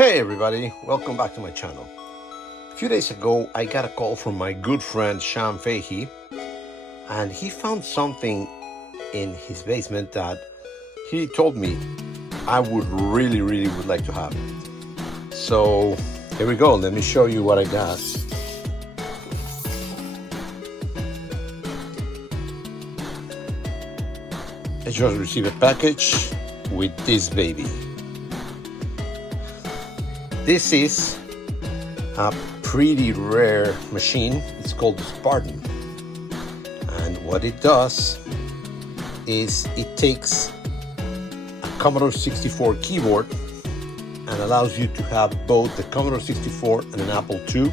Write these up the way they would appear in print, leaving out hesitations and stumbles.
Hey everybody, welcome back to my channel. A few days ago I got a call from my good friend Sean Fahey, and he found something in his basement that he told me I would really would like to have. So here we go, let me show you what I got. I just received a package with this baby. This is a pretty rare machine. It's called the Spartan. And what it does is it takes a Commodore 64 keyboard and allows you to have both the Commodore 64 and an Apple II.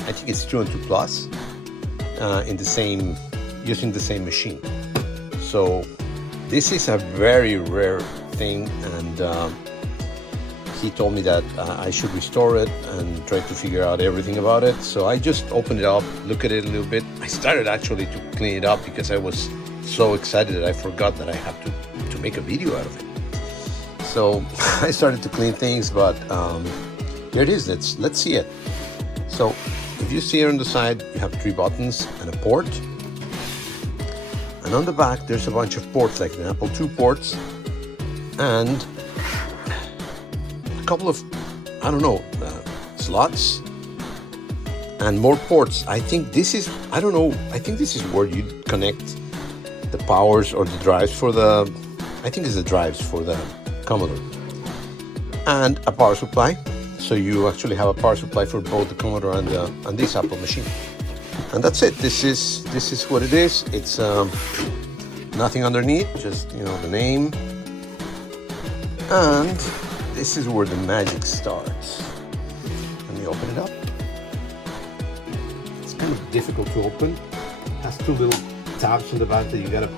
I think it's 2 and 2 Plus in the same, using the same machine. So this is a very rare thing, and he told me that I should restore it and try to figure out everything about it. So I just opened it up, look at it a little bit. I started actually to clean it up because I was so excited that I forgot that I have to make a video out of it. So I started to clean things, but here it is. Let's see it. So if you see here on the side, you have 3 buttons and a port. And on the back, there's a bunch of ports, like the Apple II ports, and couple of, I don't know, slots and more ports. I think this is, I don't know, I think this is where you connect the powers or the drives for the, I think it's the drives for the Commodore, and a power supply. So you actually have a power supply for both the Commodore and this Apple machine. And that's it. This is what it is. It's nothing underneath, just, you know, the name. And this is where the magic starts. Let me open it up. It's kind of difficult to open. It has 2 little tabs on the back that you gotta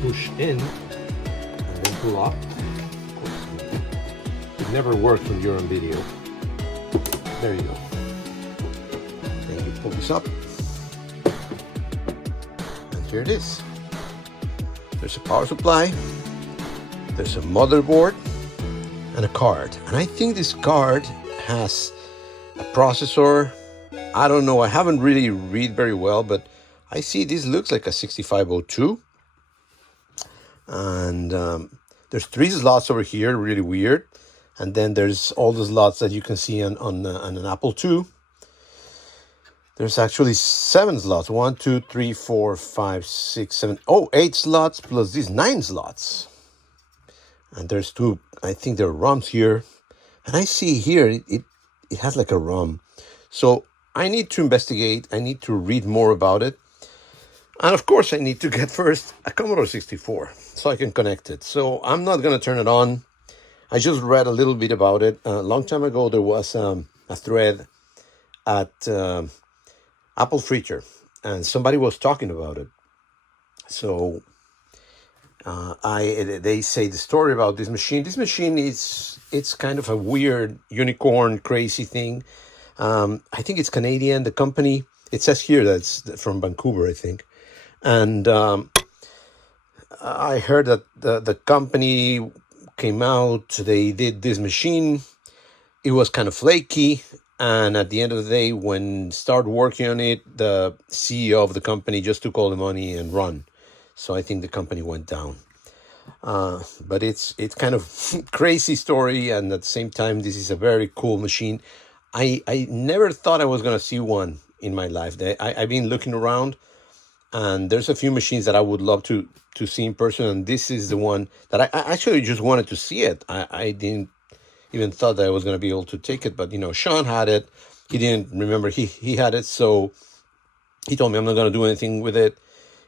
push in and then pull up. Of course, it never works when you're on video. There you go. Then you pull this up. And here it is. There's a power supply. There's a motherboard and a card, and I think this card has a processor. I don't know, I haven't really read very well, but I see this looks like a 6502, and there's 3 slots over here, really weird, and then there's all the slots that you can see on an Apple II. There's actually 7 slots, 1, 2, 3, 4, 5, 6, 7, 8 slots plus these 9 slots. And there's 2, I think there are ROMs here. And I see here, it has like a ROM. So I need to investigate, I need to read more about it. And of course I need to get first a Commodore 64 so I can connect it. So I'm not gonna turn it on. I just read a little bit about it. A long time ago there was a thread at Apple Feature, and somebody was talking about it. So they say the story about this machine. This machine it's kind of a weird unicorn crazy thing. I think it's Canadian. The company, it says here that's from Vancouver, I think. And I heard that the company came out, they did this machine. It was kind of flaky, and at the end of the day, when started working on it, the CEO of the company just took all the money and run. So I think the company went down. But it's kind of crazy story, and at the same time, this is a very cool machine. I never thought I was going to see one in my life. I've been looking around, and there's a few machines that I would love to see in person, and this is the one that I actually just wanted to see it. I didn't even thought that I was going to be able to take it, but you know, Sean had it. He didn't remember he had it, so he told me, I'm not going to do anything with it.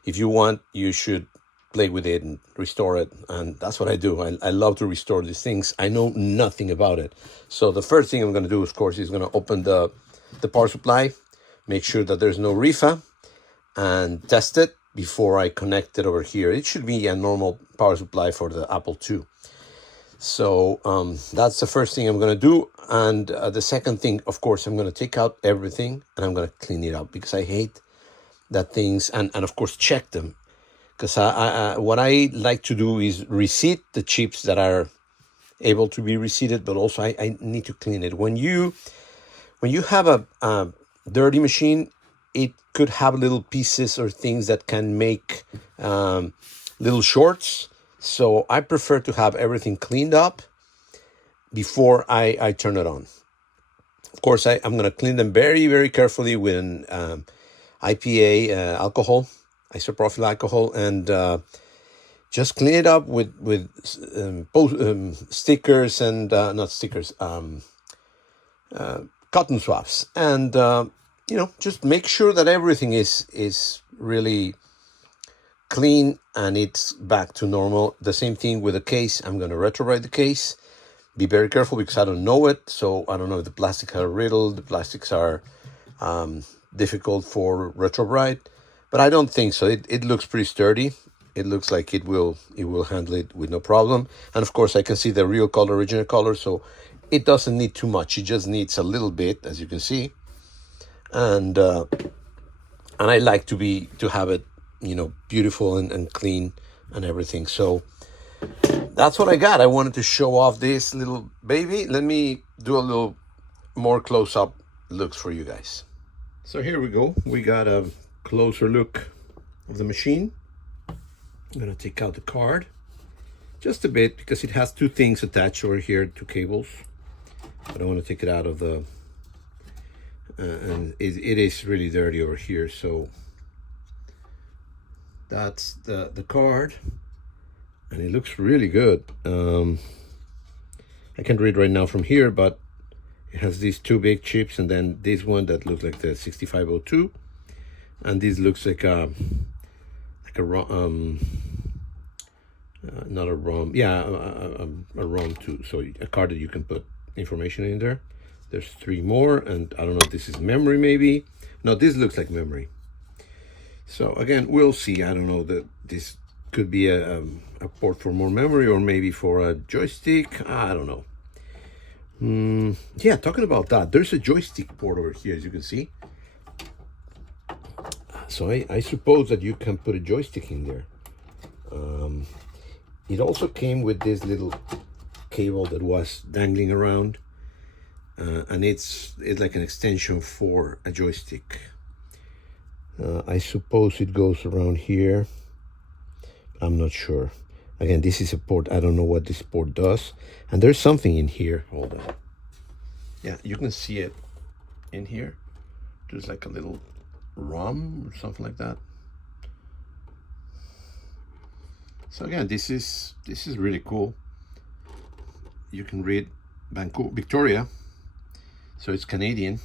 If you want, you should play with it and restore it, and that's what I do. I love to restore these things. I know nothing about it, so the first thing I'm going to do, of course, is going to open the power supply, make sure that there's no refa, and test it before I connect it over here. It should be a normal power supply for the Apple II. So that's the first thing I'm going to do, and the second thing, of course, I'm going to take out everything and I'm going to clean it up, because I hate that things, and of course check them, because what I like to do is reset the chips that are able to be reseated, but also I need to clean it. When you have a dirty machine, it could have little pieces or things that can make little shorts. So I prefer to have everything cleaned up before I turn it on. Of course, I'm going to clean them very, very carefully with an IPA alcohol, isopropyl alcohol, and just clean it up with stickers and not stickers, cotton swabs, and just make sure that everything is really clean and it's back to normal. The same thing with the case. I'm going to retrowrite the case. Be very careful because I don't know it, so I don't know if the plastics are riddled, the plastics are difficult for retrowrite, but I don't think so. It looks pretty sturdy. It looks like it will handle it with no problem. And of course, I can see the real color, original color, so it doesn't need too much. It just needs a little bit, as you can see. And I like to have it, beautiful and clean and everything. So that's what I got. I wanted to show off this little baby. Let me do a little more close-up looks for you guys. So here we go. We got a closer look of the machine. I'm going to take out the card just a bit because it has two things attached over here, two cables. But I want to take it out of the... and it is really dirty over here. So that's the card. And it looks really good. I can't read right now from here, but it has these two big chips, and then this one that looks like the 6502, and this looks like a ROM, not a ROM, yeah, a ROM too. So a card that you can put information in there. There's three more, and I don't know if this is memory maybe. No, this looks like memory. So again, we'll see. I don't know that this could be a port for more memory, or maybe for a joystick. I don't know. Yeah, talking about that, there's a joystick port over here, as you can see. So I suppose that you can put a joystick in there. It also came with this little cable that was dangling around, and it's like an extension for a joystick. I suppose it goes around here. I'm not sure. Again, this is a port. I don't know what this port does. And there's something in here. Hold on. Yeah, you can see it in here. There's like a little ROM or something like that. So again, this is really cool. You can read Vancouver, Victoria. So it's Canadian.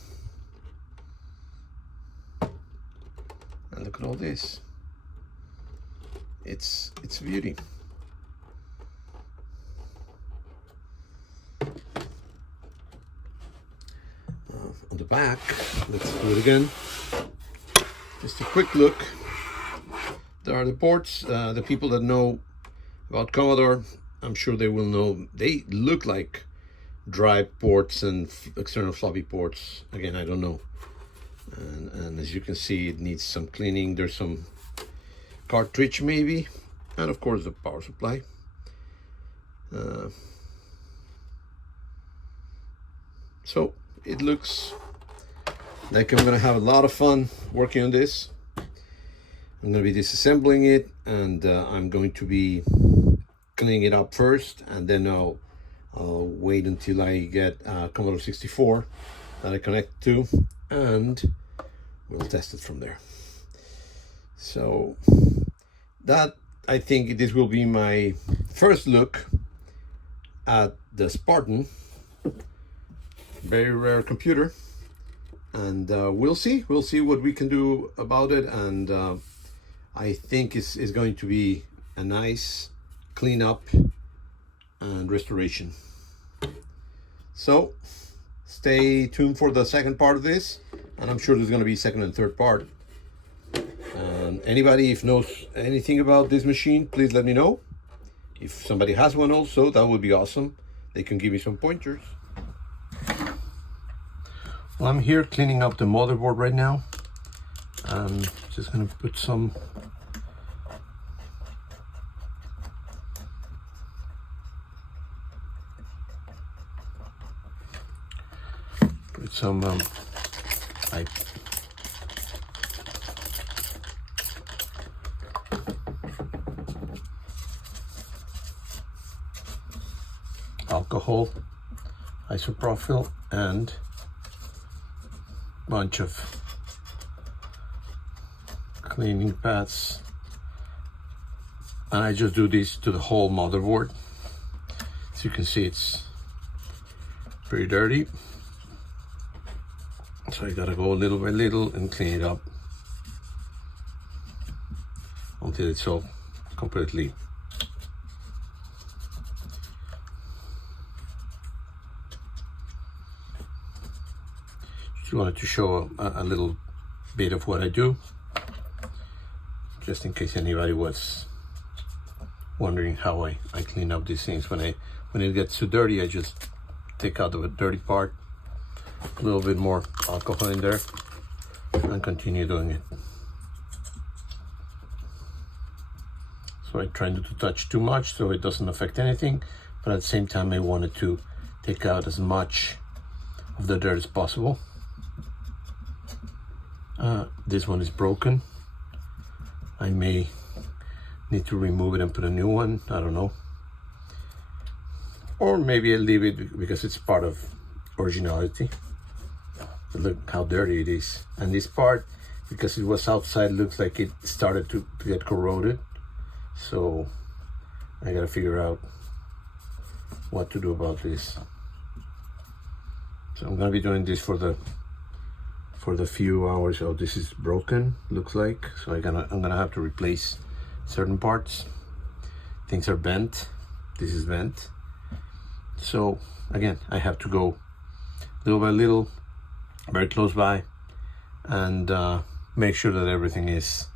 And look at all this. It's a beauty. On the back, let's do it again. Just a quick look. There are the ports. The people that know about Commodore, I'm sure they will know. They look like drive ports and external floppy ports. Again, I don't know. And as you can see, it needs some cleaning. There's some cartridge maybe, and of course the power supply. So it looks like I'm gonna have a lot of fun working on this. I'm gonna be disassembling it, and I'm going to be cleaning it up first, and then I'll wait until I get Commodore 64 that I connect to, and we'll test it from there. So that, I think this will be my first look at the Spartan. Very rare computer, and we'll see what we can do about it, and I think it's going to be a nice cleanup and restoration. So stay tuned for the second part of this, and I'm sure there's going to be second and third part. Anybody if knows anything about this machine, please let me know. If somebody has one also, that would be awesome. They can give me some pointers. Well, I'm here cleaning up the motherboard right now. I'm just gonna put some some alcohol, isopropyl, and a bunch of cleaning pads, and I just do this to the whole motherboard. As you can see, it's pretty dirty, so I gotta go little by little and clean it up until it's all completely just wanted to show a little bit of what I do, just in case anybody was wondering how I clean up these things. When it gets too dirty, I just take out the dirty part, a little bit more alcohol in there, and continue doing it. So I try not to touch too much so it doesn't affect anything, but at the same time I wanted to take out as much of the dirt as possible. This one is broken. I may need to remove it and put a new one, I don't know. Or maybe I'll leave it because it's part of originality. But look how dirty it is. And this part, because it was outside, looks like it started to get corroded. So I gotta figure out what to do about this. So I'm gonna be doing this for the few hours. Oh, this is broken, looks like. So I'm gonna have to replace certain parts. Things are bent. This is bent. So again, I have to go little by little, very close by, and make sure that everything is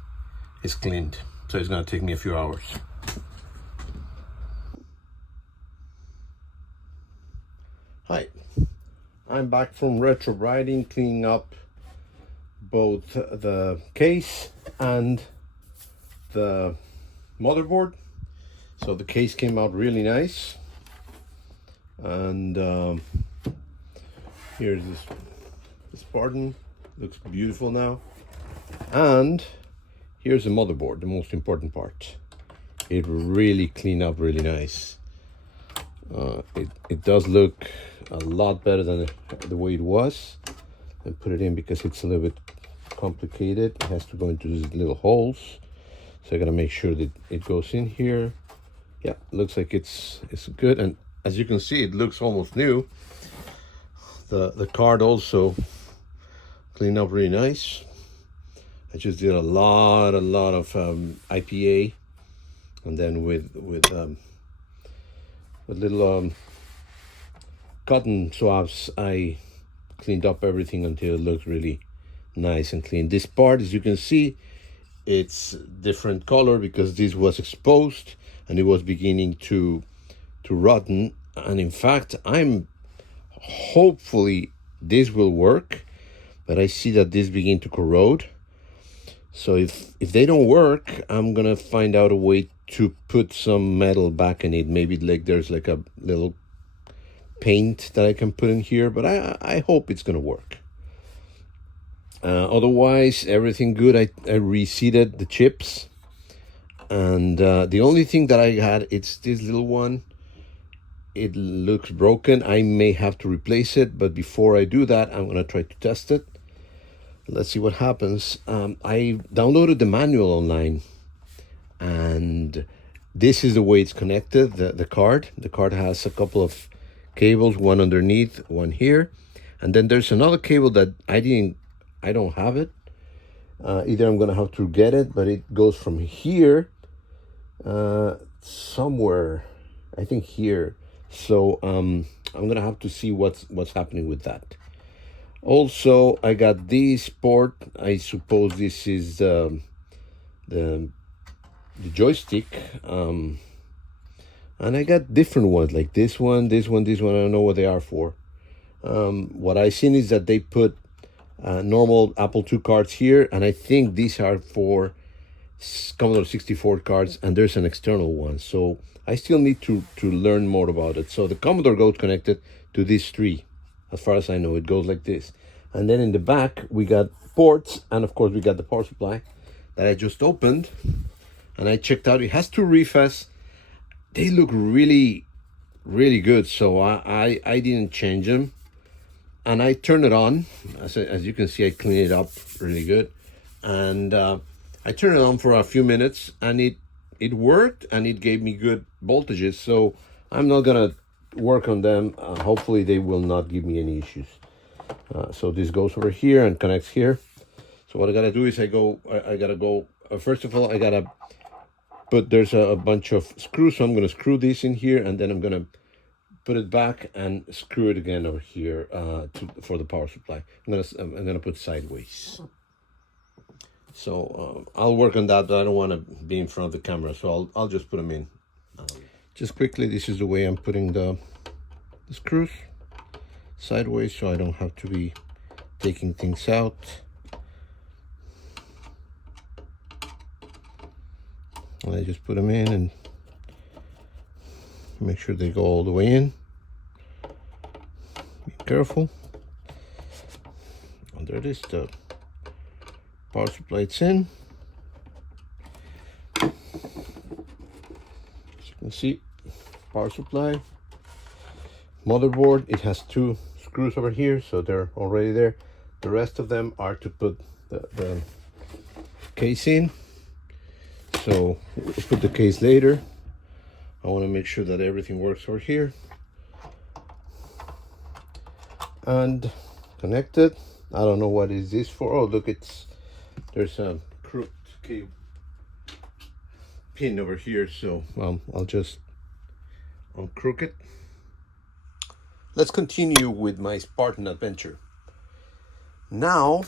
cleaned. So it's gonna take me a few hours. Hi, I'm back from Retrocomputing, cleaning up both the case and the motherboard. So the case came out really nice, and here's this Spartan, looks beautiful now. And here's the motherboard, the most important part. It really cleaned up really nice. It does look a lot better than the way it was. I put it in because it's a little bit complicated. It has to go into these little holes, so I gotta make sure that it goes in here. Yeah, looks like it's good, and as you can see, it looks almost new. The card also cleaned up really nice. I just did a lot of IPA, and then with little cotton swabs, I cleaned up everything until it looks really nice and clean. This part, as you can see, it's different color because this was exposed and it was beginning to rotten. And in fact, hopefully this will work, but I see that this begin to corrode. So if they don't work, I'm gonna find out a way to put some metal back in it. Maybe like there's like a little paint that I can put in here, but I hope it's gonna work. Otherwise, everything good. I reseated the chips, and the only thing that I had, it's this little one. It looks broken. I may have to replace it, but before I do that, I'm gonna try to test it. Let's see what happens. I downloaded the manual online, and this is the way it's connected. The card has a couple of cables, one underneath, one here, and then there's another cable that I don't have it. Either I'm gonna have to get it, but it goes from here somewhere, I think here. So I'm gonna have to see what's happening with that. Also, I got this port. I suppose this is the joystick, and I got different ones like this one. I don't know what they are for. What I seen is that they put normal Apple II cards here, and I think these are for Commodore 64 cards, and there's an external one. So I still need to learn more about it. So the Commodore goes connected to these three. As far as I know, it goes like this. And then in the back, we got ports, and of course we got the power supply that I just opened, and I checked out. It has two refas. They look really, really good, so I didn't change them. And I turned it on. As you can see, I cleaned it up really good. And I turned it on for a few minutes, and it worked, and it gave me good voltages. So I'm not gonna work on them. Hopefully they will not give me any issues. So this goes over here and connects here. So what I gotta do is I gotta go, first of all, I gotta put, there's a bunch of screws. So I'm gonna screw this in here, and then I'm gonna put it back and screw it again over here for the power supply. I'm gonna put sideways. So I'll work on that, but I don't want to be in front of the camera, so I'll just put them in. Just quickly, this is the way I'm putting the screws sideways, so I don't have to be taking things out. And I just put them in and make sure they go all the way in. Be careful. And there it is, the power supply, it's in. As you can see, power supply, motherboard, it has two screws over here, so they're already there. The rest of them are to put the case in. So we'll put the case later. I want to make sure that everything works over here. And connected. I don't know what is this for. Oh, look, there's a crooked cable pin over here, so I'll just uncrook it. Let's continue with my Spartan adventure. Now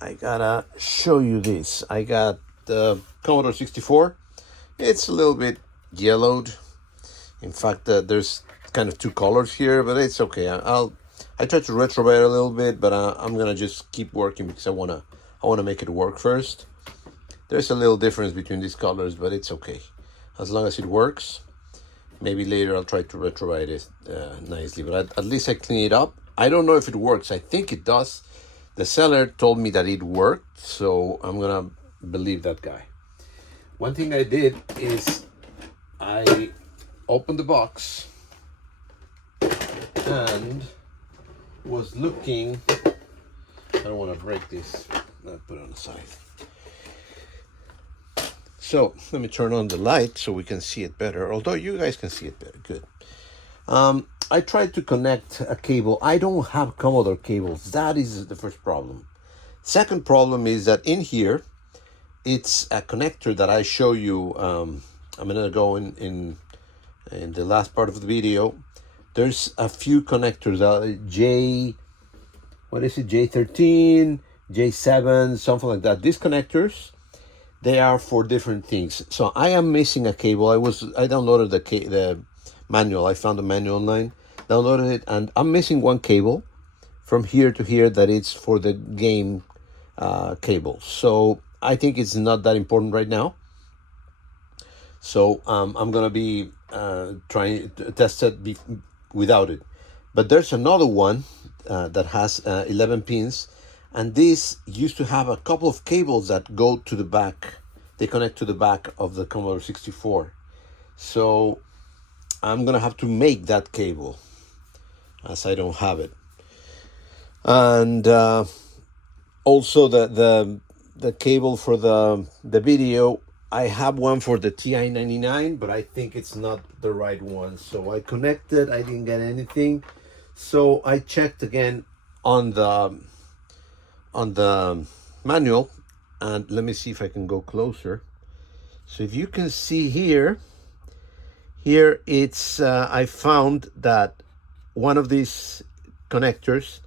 I gotta show you this. I got the Commodore 64. It's a little bit yellowed. In fact, there's kind of two colors here, but it's okay. I try to retrobate a little bit, but I'm gonna just keep working because I wanna make it work first. There's a little difference between these colors, but it's okay as long as it works. Maybe later I'll try to retrobate it nicely, but at least I clean it up. I don't know if it works. I think it does. The seller told me that it worked, so I'm gonna believe that guy. One thing I did is I opened the box and was looking. I don't want to break this. I'll put it on the side. So let me turn on the light so we can see it better, although you guys can see it better. Good. I tried to connect a cable. I don't have Commodore cables. That is the first problem. Second problem is that in here, it's a connector that I show you. I'm gonna go in the last part of the video. There's a few connectors. J13, J7, something like that. These connectors, they are for different things. So I am missing a cable. I downloaded the manual. I found the manual online, downloaded it, and I'm missing one cable from here to here that is for the game cable. So I think it's not that important right now. So I'm gonna be trying to test it without it. But there's another one that has 11 pins, and this used to have a couple of cables that go to the back. They connect to the back of the Commodore 64. So I'm gonna have to make that cable, as I don't have it. And also the cable for the video, I have one for the TI-99, but I think it's not the right one. So I connected, I didn't get anything. So I checked again on the manual, and let me see if I can go closer. So if you can see here it's I found that one of these connectors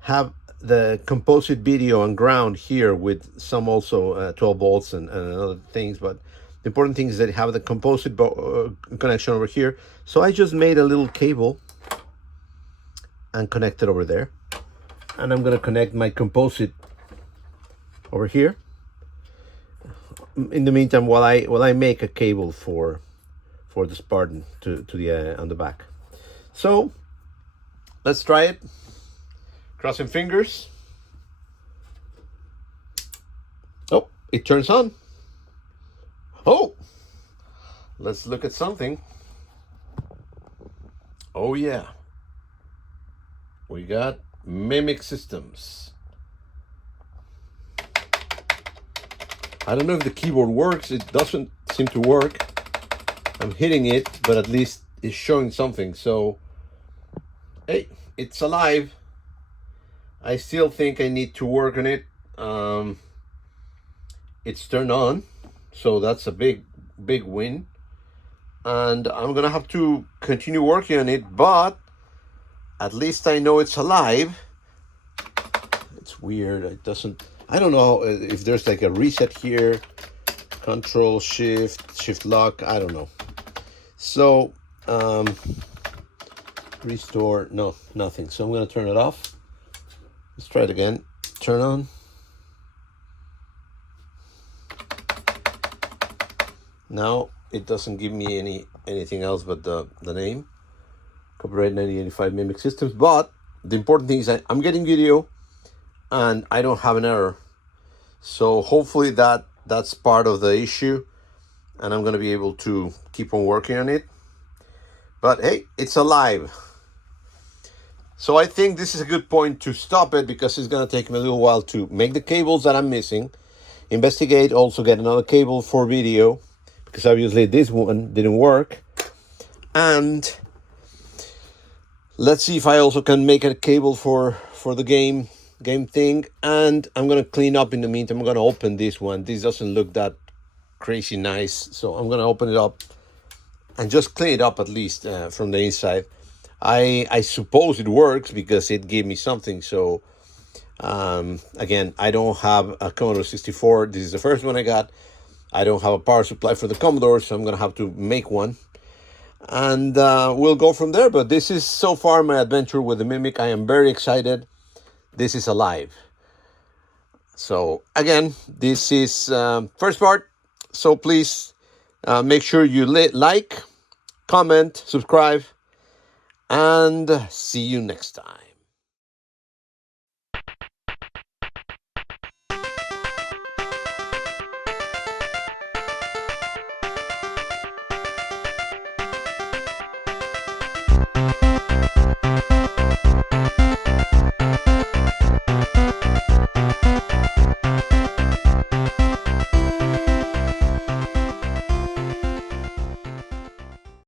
have the composite video and ground here with some also 12 volts and other things, but the important thing is that you have the composite connection over here. So I just made a little cable and connect it over there, and I'm going to connect my composite over here in the meantime while I make a cable for the Spartan to the on the back. So Let's try it. Crossing fingers. Oh, it turns on. Oh, let's look at something. Oh yeah, we got Mimic Systems. I don't know if the keyboard works. It doesn't seem to work. I'm hitting it, but at least it's showing something. So, hey, it's alive. I still think I need to work on it. It's turned on, so that's a big win. And I'm gonna have to continue working on it, but at least I know it's alive. It's weird. It doesn't. I don't know if there's like a reset here. Control Shift lock. I don't know. So restore. No, nothing. So I'm gonna turn it off. Let's try it again. Turn on. Now it doesn't give me anything else but the name. Copyright 1985 Mimic Systems. But the important thing is I'm getting video and I don't have an error. So hopefully that's part of the issue, and I'm gonna be able to keep on working on it. But hey, it's alive. So I think this is a good point to stop it, because it's gonna take me a little while to make the cables that I'm missing, investigate, also get another cable for video, because obviously this one didn't work. And let's see if I also can make a cable for the game thing. And I'm gonna clean up in the meantime. I'm gonna open this one. This doesn't look that crazy nice, so I'm gonna open it up and just clean it up at least from the inside. I suppose it works because it gave me something. So again, I don't have a Commodore 64. This is the first one I got. I don't have a power supply for the Commodore, so I'm gonna have to make one, and we'll go from there. But this is so far my adventure with the Mimic. I am very excited. This is alive. So again, this is first part. So please make sure you like, comment, subscribe, and see you next time.